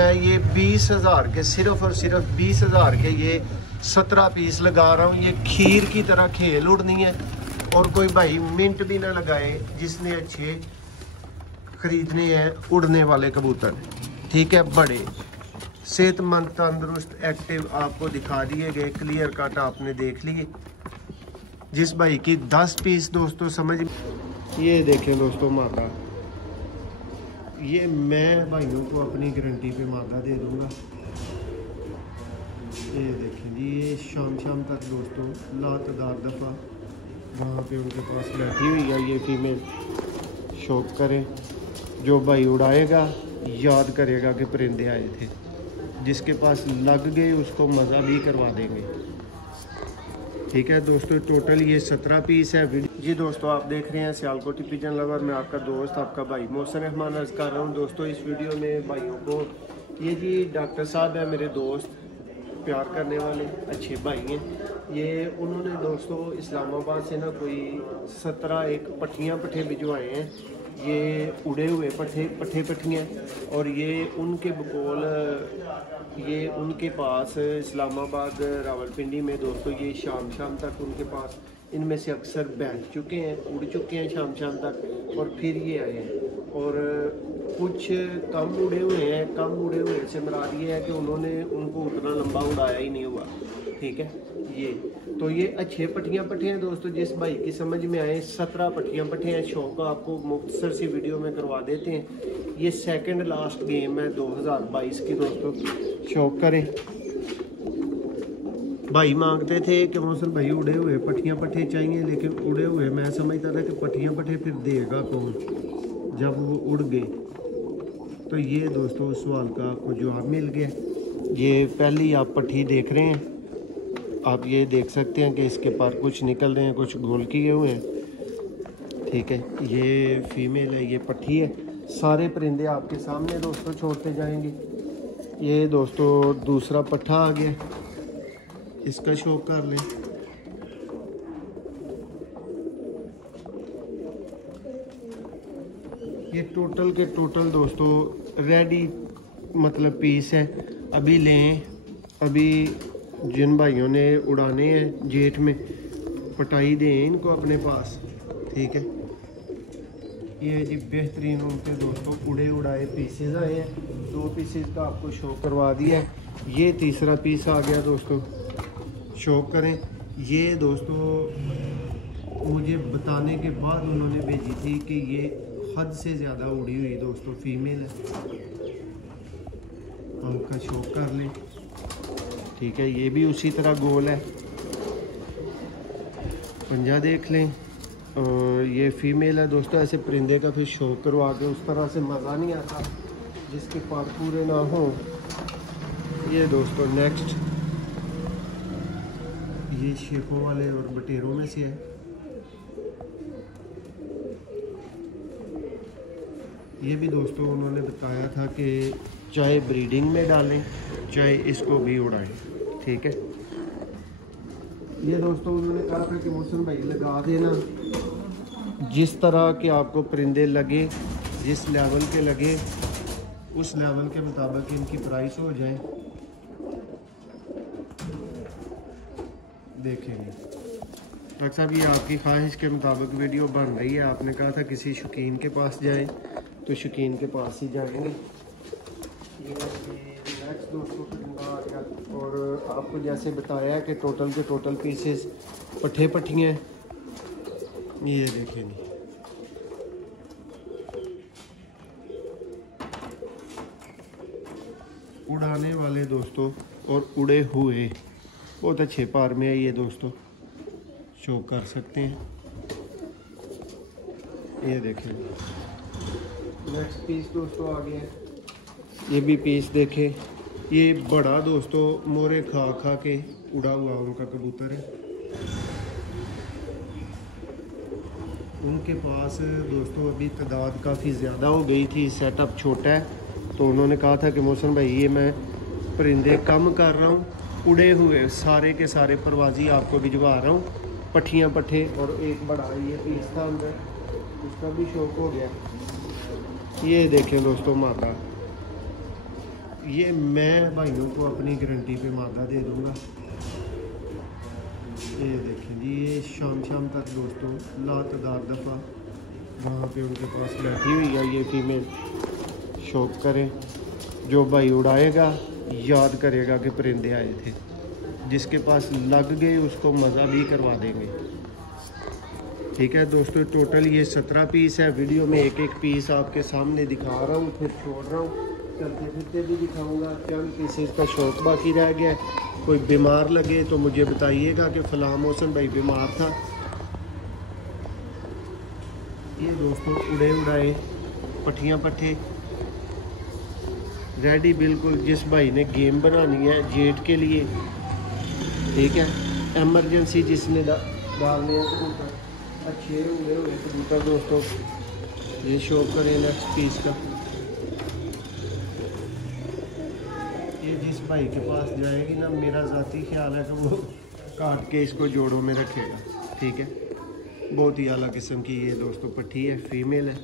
मैं ये 20,000 के, सिर्फ और सिर्फ 20,000 के ये 17 पीस लगा रहा हूँ। ये खीर की तरह खेल उड़नी है और कोई भाई मिनट भी ना लगाए जिसने अच्छे खरीदने हैं उड़ने वाले कबूतर। ठीक है, बड़े सेहतमंद तंदुरुस्त एक्टिव आपको दिखा दिए गए, क्लियर कट आपने देख लिए। जिस भाई की 10 पीस दोस्तों समझ, ये देखें दोस्तों मादा, ये मैं भाइयों को अपनी गारंटी पे मादा दे दूंगा। ये देखें जी, ये शाम तक दोस्तों लातदार दफ़ा वहाँ पे उनके पास बैठी हुई है ये फीमेल। शौक करें, जो भाई उड़ाएगा याद करेगा कि परिंदे आए थे। जिसके पास लग गए उसको मज़ा भी करवा देंगे। ठीक है दोस्तों, टोटल ये 17 पीस है। जी दोस्तों, आप देख रहे हैं सियालकोटी पिजन लवर। मैं आपका दोस्त, आपका भाई मोहसिन रहमान अर्ज़ कर रहा हूँ। दोस्तों इस वीडियो में भाइयों को, ये जी डॉक्टर साहब है मेरे दोस्त, प्यार करने वाले अच्छे भाई हैं। ये उन्होंने दोस्तों इस्लामाबाद से ना कोई 17 एक पट्ठे भिजवाए हैं। ये उड़े हुए पट्ठियाँ, और ये उनके बकोल, ये उनके पास इस्लामाबाद रावलपिंडी में दोस्तों ये शाम तक उनके पास इनमें से अक्सर बैठ चुके हैं, उड़ चुके हैं शाम तक, और फिर ये आए हैं। और कुछ कम उड़े हुए हैं। कम उड़े हुए से मुराद ये है कि उन्होंने उनको उतना लंबा उड़ाया ही नहीं हुआ। ठीक है, ये तो ये अच्छे पट्ठियाँ हैं दोस्तों। जिस भाई की समझ में आए 17 पट्ठियाँ हैं। शौक आपको मुख्तसर सी वीडियो में करवा देते हैं। ये सेकंड लास्ट गेम है 2022 की दोस्तों। शौक करें, भाई मांगते थे कि मोहसिन भाई उड़े हुए पट्ठे चाहिए, लेकिन उड़े हुए मैं समझता था कि पट्ठे फिर देगा कौन जब वो उड़ गए। तो ये दोस्तों उस सवाल का आपको जवाब मिल गया। ये पहली आप पट्ठी देख रहे हैं, आप ये देख सकते हैं कि इसके पर कुछ निकल रहे हैं, कुछ गोल किए हुए हैं। ठीक है, ये फीमेल है, ये पट्ठी है। सारे परिंदे आपके सामने दोस्तों छोड़ते जाएंगे। ये दोस्तों दूसरा पट्ठा आ गया, इसका शो कर लें। ये टोटल के टोटल दोस्तों रेडी मतलब पीस है। अभी लें, अभी जिन भाइयों ने उड़ाने हैं जेठ में, पटाई दें इनको अपने पास। ठीक है, ये जी बेहतरीन उनके दोस्तों उड़े उड़ाए पीसेज आए हैं। 2 पीसेज का आपको शो करवा दिया है। ये तीसरा पीस आ गया दोस्तों, शो करें। ये दोस्तों मुझे बताने के बाद उन्होंने भेजी थी कि ये हद से ज़्यादा उड़ी हुई दोस्तों फीमेल है। पंख का शो कर लें। ठीक है, ये भी उसी तरह गोल है, पंजा देख लें। और ये फीमेल है दोस्तों। ऐसे परिंदे का फिर शो करवा के उस तरह से मज़ा नहीं आता जिसके पर पूरे ना हो। ये दोस्तों नेक्स्ट, ये शेपों वाले और बटेरों में से है। ये भी दोस्तों उन्होंने बताया था कि चाहे ब्रीडिंग में डालें चाहे इसको भी उड़ाएं। ठीक है, ये दोस्तों उन्होंने कहा था कि मोहसिन भाई लगा देना जिस तरह के आपको परिंदे लगे, जिस लेवल के लगे उस लेवल के मुताबिक इनकी प्राइस हो जाए। देखेंगे डॉक्टर साहब, ये आपकी ख्वाहिश के मुताबिक वीडियो बन रही है। आपने कहा था किसी शौकीन के पास जाएं, तो शौकीन के पास ही जाएंगे। ये नेक्स्ट दोस्तों परिंदा आ गया, और आपको जैसे बताया कि टोटल के टोटल पीसेस पट्ठियाँ। ये देखें नहीं, उड़ाने वाले दोस्तों और उड़े हुए बहुत अच्छे पार में है। ये दोस्तों शो कर सकते हैं। ये देखें नेक्स्ट पीस दोस्तों आ गया। ये भी पीस देखें। ये बड़ा दोस्तों मोरे खा के उड़ा हुआ उनका कबूतर है। उनके पास दोस्तों अभी तादाद काफ़ी ज़्यादा हो गई थी, सेटअप छोटा है, तो उन्होंने कहा था कि मोहसिन भाई ये मैं परिंदे कम कर रहा हूँ, उड़े हुए सारे के सारे परवाजी आपको भिजवा रहा हूँ, पट्ठे। और एक बड़ा ये पीस था अंदर, उसका भी शौक हो गया। ये देखें दोस्तों मादा, ये मैं भाइयों को अपनी गारंटी पे मादा दे दूँगा। ये देखें जी, ये शाम तक दोस्तों लातदार दफ़ा वहाँ पे उनके पास बैठी हुई है ये फीमेल। शौक करें, जो भाई उड़ाएगा याद करेगा कि परिंदे आए थे। जिसके पास लग गए उसको मज़ा भी करवा देंगे। ठीक है दोस्तों, टोटल ये 17 पीस है। वीडियो में एक एक पीस आपके सामने दिखा रहा हूँ, फिर छोड़ रहा हूँ, चलते फिरते भी दिखाऊंगा। चंद पीसेस का शौक बाकी रह गया। कोई बीमार लगे तो मुझे बताइएगा कि फ़लाँ मौसम भाई बीमार था। ये दोस्तों उड़े उड़ाए पट्ठियाँ पट्ठे रेडी बिल्कुल। जिस भाई ने गेम बनानी है जेट के लिए, ठीक है, एमरजेंसी जिसने डालने हैं कबूतर, अच्छे उड़े हुए कबूतर दोस्तों, ये शो करें नेक्स्ट पीस का। ये जिस भाई के पास जाएगी ना, मेरा ज़ाती ख्याल है कि वो काट के इसको जोड़ों में रखेगा। ठीक है, बहुत ही आला किस्म की ये दोस्तों पट्टी है, फीमेल है।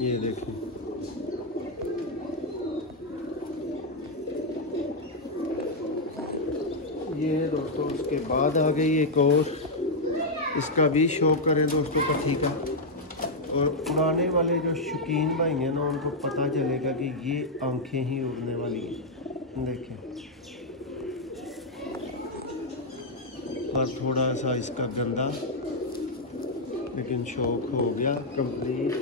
ये देखें, ये दोस्तों उसके बाद आ गई एक और, इसका भी शौक करें दोस्तों पट्टी का। और उड़ाने वाले जो शौकीन भाई हैं ना, उनको पता चलेगा कि ये आंखें ही उड़ने वाली हैं। देखें, और थोड़ा सा इसका गंदा, लेकिन शौक हो गया कंप्लीट।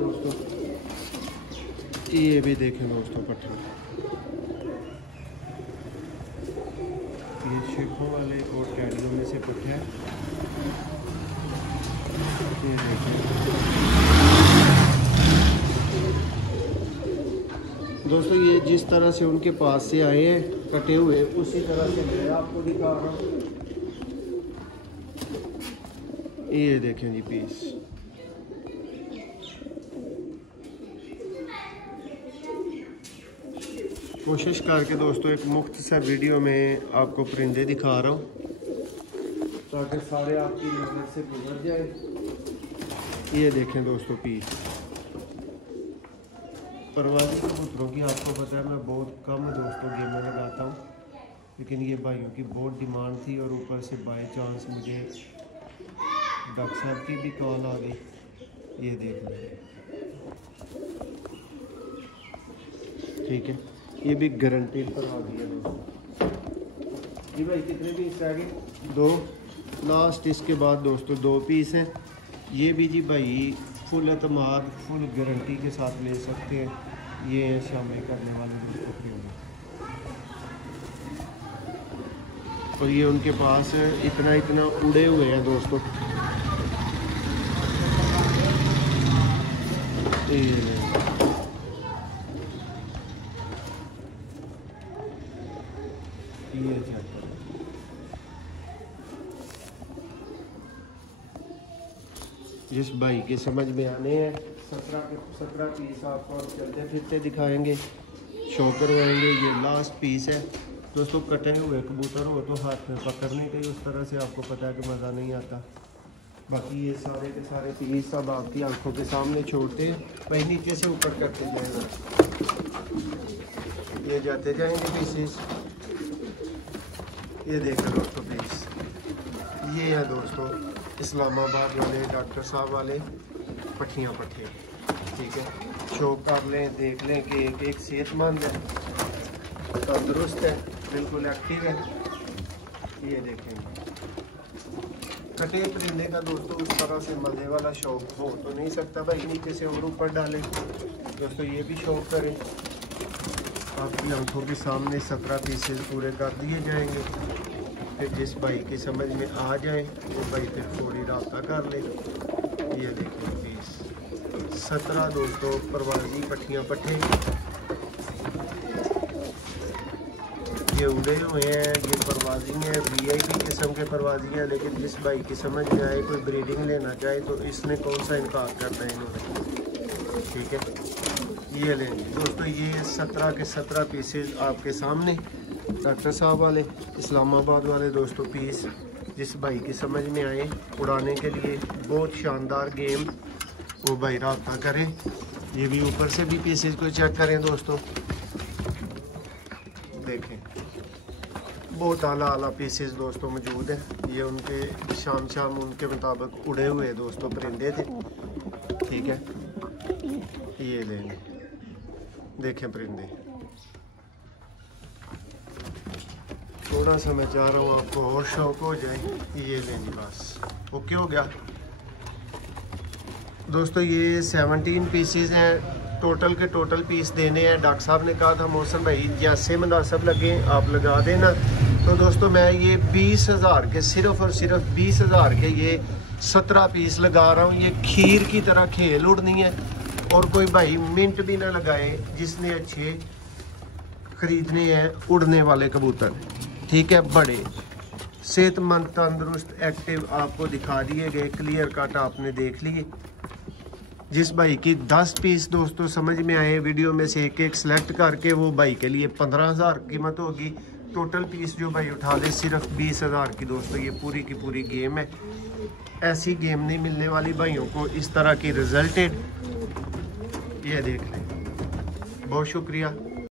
दोस्तों ये भी देखें दोस्तों पट्टी, ये शेखों वाले और टैडियों में से पट्टे हैं। ये देखें दोस्तों, ये जिस तरह से उनके पास से आए हैं कटे हुए, उसी तरह से मैं आपको दिखा रहा हूँ। ये देखें जी पीस। कोशिश करके दोस्तों एक मुख्तसर वीडियो में आपको परिंदे दिखा रहा हूँ ताकि सारे आपकी नज़र से गुजर जाए। ये देखें दोस्तों पीस। परवाज़ी कबूतरों की आपको पता है मैं बहुत कम दोस्तों गेम में लगाता हूँ, लेकिन ये भाइयों की बहुत डिमांड थी और ऊपर से बाय चांस मुझे डॉक्टर साहब की भी कॉल आ गई। ये देख लीजिए, ठीक है, ये भी गारंटी पर आ गई है दोस्तों। जी भाई कितने पीस रह गए? 2 लास्ट। इसके बाद दोस्तों 2 पीस हैं। ये भी जी भाई फुल एतमाद फुल गारंटी के साथ ले सकते हैं। ये है शामिल करने वाले दोस्तों, और ये उनके पास इतना उड़े हुए हैं दोस्तों। ये जिस भाई के समझ में आने हैं 17 पीस आपको चलते फिरते दिखाएंगे, शो करवाएंगे। ये लास्ट पीस है दोस्तों। कटे हुए कबूतर हो तो हाथ में पकड़ने के उस तरह से आपको पता है कि मज़ा नहीं आता। बाकी ये सारे के सारे पीस सब आपकी आंखों के सामने छोड़ते हैं, भाई नीचे से ऊपर करते जाएंगे, ये जाते जाएंगे पीसेस। ये देखो दोस्तों पीस, ये है दोस्तों इस्लामाबाद वाले डॉक्टर साहब वाले पट्टियाँ पट्टे। ठीक है, शो कर लें, देख लें कि एक एक सेहतमंद है, तंदुरुस्त है, बिल्कुल एक्टिव है। ये देखें, कटे परिंदे का दोस्तों उस तरह से मज़े वाला शौक हो तो नहीं सकता भाई नीचे से और ऊपर डालें दोस्तों। ये भी शौक करें, आपकी आंखों के सामने 17 पीसेस पूरे कर दिए जाएंगे। फिर जिस भाई की समझ में आ जाए वो भाई फिर थोड़ी राब्ता कर ले। ये देखिए पीस 17 दोस्तों परवाज़ी पट्टियाँ पट्टे, ये उड़े हुए हैं, ये परवाज़ी हैं, VIP किस्म के परवाज़ी हैं। लेकिन जिस भाई की समझ में आए कोई ब्रीडिंग लेना चाहे तो इसने कौन सा इनकार करना है इन्होंने। ठीक है, ये लेंगे दोस्तों, ये 17 के 17 पीसेस आपके सामने डॉक्टर साहब वाले इस्लामाबाद वाले दोस्तों पीस। जिस भाई की समझ में आए उड़ाने के लिए बहुत शानदार गेम, वो भाई राब्ता करें। ये भी ऊपर से भी पीसेज को चेक करें दोस्तों, देखें बहुत आला आला पीसेस दोस्तों मौजूद हैं। ये उनके शाम उनके मुताबिक उड़े हुए दोस्तों परिंदे थे, ठीक है। ये लेंगे, देखें परिंदे, थोड़ा सा मैं चाह रहा हूँ आपको और शौक हो जाए। ये लेंगे, बस ओके हो गया दोस्तों। ये 17 पीसेस हैं, टोटल के टोटल पीस देने हैं। डॉक्टर साहब ने कहा था मौसम भाई जैसे मुनासिब लगे आप लगा देना। तो दोस्तों मैं ये 20,000 के, सिर्फ और सिर्फ 20,000 के ये 17 पीस लगा रहा हूँ। ये खीर की तरह खेल उड़नी है, और कोई भाई मिनट भी ना लगाए जिसने अच्छे खरीदने हैं उड़ने वाले कबूतर, ठीक है। बड़े सेहतमंद, तंदुरुस्त, एक्टिव आपको दिखा दिए गए, क्लियर कट आपने देख लिए। जिस भाई की 10 पीस दोस्तों समझ में आए, वीडियो में से एक एक सिलेक्ट करके, वो भाई के लिए 15,000 कीमत होगी। टोटल पीस जो भाई उठा ले सिर्फ 20,000 की दोस्तों। ये पूरी की पूरी गेम है, ऐसी गेम नहीं मिलने वाली भाइयों को इस तरह की रिजल्टेड। ये देख लें, बहुत शुक्रिया।